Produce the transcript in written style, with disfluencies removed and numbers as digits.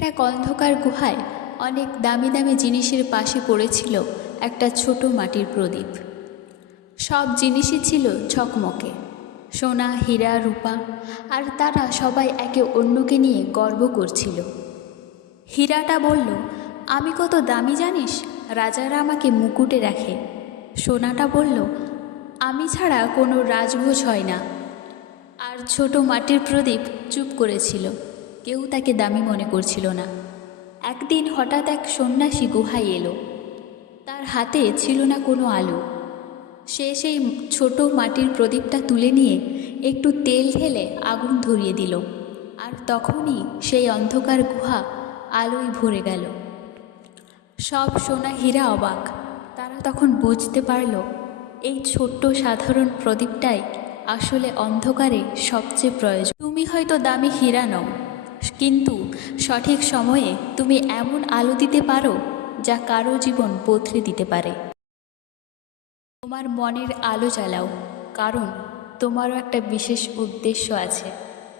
এক অন্ধকার গুহায় অনেক দামি দামি জিনিসের পাশে পড়েছিল একটা ছোট মাটির প্রদীপ। সব জিনিসই ছিল ঝকমকে, সোনা, হীরা, রূপা, আর তারা সবাই একে অন্যকে নিয়ে গর্ব করছিল। হীরাটা বলল, আমি কত দামি জানিস, রাজারা আমাকে মুকুটে রাখে। সোনাটা বলল, আমি ছাড়া কোনো রাজভোজ হয় না। আর ছোট মাটির প্রদীপ চুপ করেছিল, কেউ তাকে দামি মনে করছিল না। একদিন হঠাৎ এক সন্ন্যাসী গুহায় এলো। তার হাতে ছিল না কোনো আলো। সে সেই ছোট মাটির প্রদীপটা তুলে নিয়ে একটু তেল ঢেলে আগুন ধরিয়ে দিল, আর তখনই সেই অন্ধকার গুহা আলোয় ভরে গেল। সব সোনা হীরা অবাক। তারা তখন বুঝতে পারল, এই ছোট্ট সাধারণ প্রদীপটাই আসলে অন্ধকারে সবচেয়ে প্রয়োজন। তুমি হয়তো দামি হীরা নও, কিন্তু সঠিক সময়ে তুমি এমন আলো দিতে পারো যা কারো জীবন বদলে দিতে পারে। তোমার মনের আলো জ্বালাও, কারণ তোমারও একটা বিশেষ উদ্দেশ্য আছে।